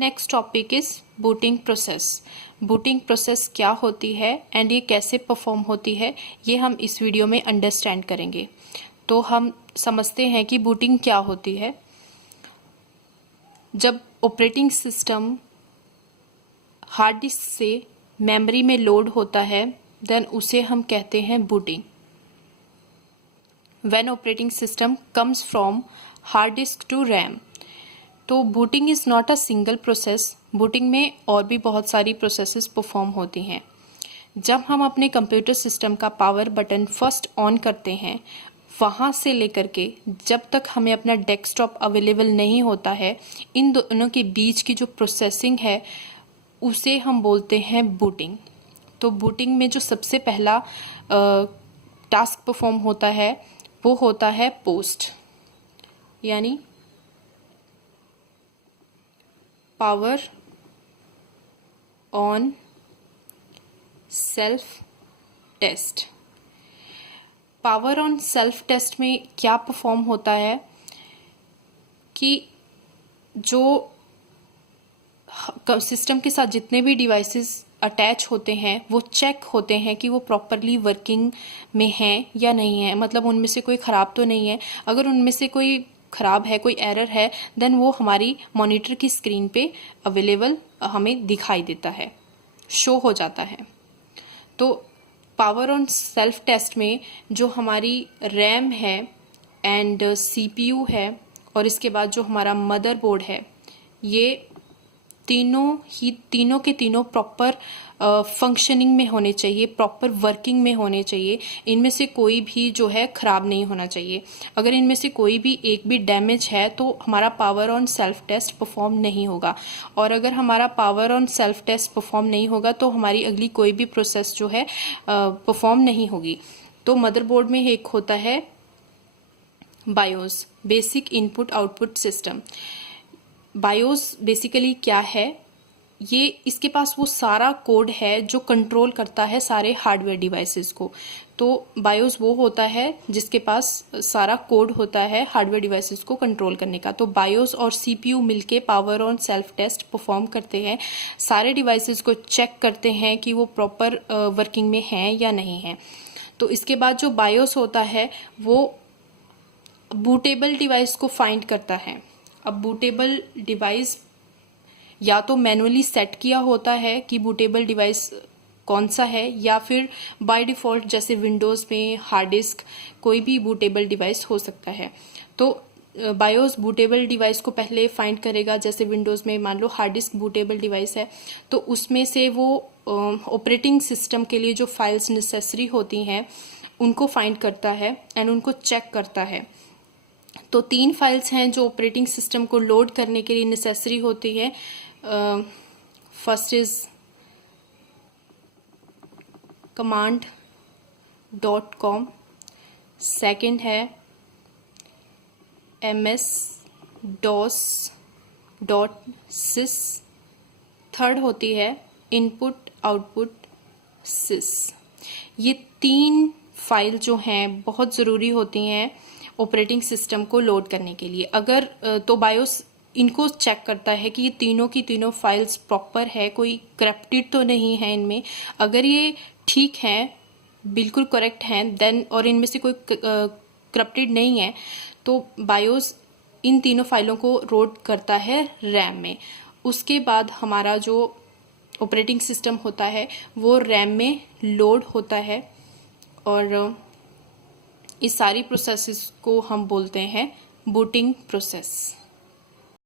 Next topic is booting process. Booting process क्या होती है एंड ये कैसे परफॉर्म होती है, ये हम इस वीडियो में अंडरस्टैंड करेंगे। तो हम समझते हैं कि बूटिंग क्या होती है। जब ऑपरेटिंग सिस्टम हार्ड डिस्क से मेमोरी में लोड होता है देन उसे हम कहते हैं booting. When operating system comes from hard disk to RAM. तो booting is not a single process. Booting में और भी बहुत सारी प्रोसेसेस परफॉर्म होती हैं। जब हम अपने कंप्यूटर सिस्टम का पावर बटन फर्स्ट ऑन करते हैं, वहाँ से लेकर के जब तक हमें अपना डेस्कटॉप अवेलेबल नहीं होता है, इन दोनों के बीच की जो प्रोसेसिंग है उसे हम बोलते हैं बूटिंग। तो बूटिंग में जो सबसे पहला टास्क परफॉर्म होता है वो होता है पोस्ट, यानी power on self test. Power on self test में क्या परफॉर्म होता है कि जो सिस्टम के साथ जितने भी डिवाइसेस अटैच होते हैं वो चेक होते हैं कि वो प्रॉपरली वर्किंग में हैं या नहीं है, मतलब उनमें से कोई ख़राब तो नहीं है। अगर उनमें से कोई ख़राब है, कोई एरर है, देन वो हमारी मॉनिटर की स्क्रीन पे अवेलेबल हमें दिखाई देता है, शो हो जाता है। तो पावर ऑन सेल्फ टेस्ट में जो हमारी रैम है एंड सीपीयू है और इसके बाद जो हमारा मदरबोर्ड है, ये तीनों के तीनों प्रॉपर फंक्शनिंग में होने चाहिए, प्रॉपर वर्किंग में होने चाहिए। इनमें से कोई भी जो है ख़राब नहीं होना चाहिए। अगर इनमें से कोई भी एक भी डैमेज है तो हमारा power on self test perform नहीं होगा, और अगर हमारा power on self test perform नहीं होगा तो हमारी अगली कोई भी प्रोसेस जो है परफॉर्म नहीं होगी। तो मदरबोर्ड में एक होता है BIOS, basic input output system. BIOS basically क्या है, ये इसके पास वो सारा कोड है जो कंट्रोल करता है सारे हार्डवेयर डिवाइसेस को। तो बायोस वो होता है जिसके पास सारा कोड होता है हार्डवेयर डिवाइसेस को कंट्रोल करने का। तो बायोस और सीपीयू मिलके power on self test perform करते हैं, सारे डिवाइसेस को चेक करते हैं कि वो प्रॉपर वर्किंग में हैं या नहीं है। तो इसके बाद जो बायोस होता है वो बूटेबल डिवाइस को फाइंड करता है। अब बूटेबल डिवाइस या तो मैनुअली सेट किया होता है कि बूटेबल डिवाइस कौन सा है, या फिर बाय डिफ़ॉल्ट जैसे विंडोज़ में हार्ड डिस्क कोई भी बूटेबल डिवाइस हो सकता है। तो बायोस बूटेबल डिवाइस को पहले फाइंड करेगा। जैसे विंडोज़ में मान लो हार्ड डिस्क बूटेबल डिवाइस है तो उसमें से वो ऑपरेटिंग सिस्टम के लिए जो फाइल्स नेसेसरी होती हैं उनको फाइंड करता है एंड उनको चेक करता है। तो 3 फाइल्स हैं जो ऑपरेटिंग सिस्टम को लोड करने के लिए नेसेसरी होती है। फर्स्ट इज command.com, सेकेंड है ms-dos.sys, थर्ड होती है इनपुट आउटपुट sys। ये 3 फाइल जो हैं बहुत ज़रूरी होती हैं ऑपरेटिंग सिस्टम को लोड करने के लिए। अगर तो बायोस इनको चेक करता है कि ये तीनों की तीनों फाइल्स प्रॉपर है, कोई करप्टेड तो नहीं है इनमें। अगर ये ठीक हैं, बिल्कुल करेक्ट हैं, देन और इनमें से कोई करप्टेड नहीं है तो बायोस इन तीनों फाइलों को लोड करता है रैम में। उसके बाद हमारा जो ऑपरेटिंग सिस्टम होता है वो रैम में लोड होता है, और इस सारी प्रोसेसेस को हम बोलते हैं बूटिंग प्रोसेस।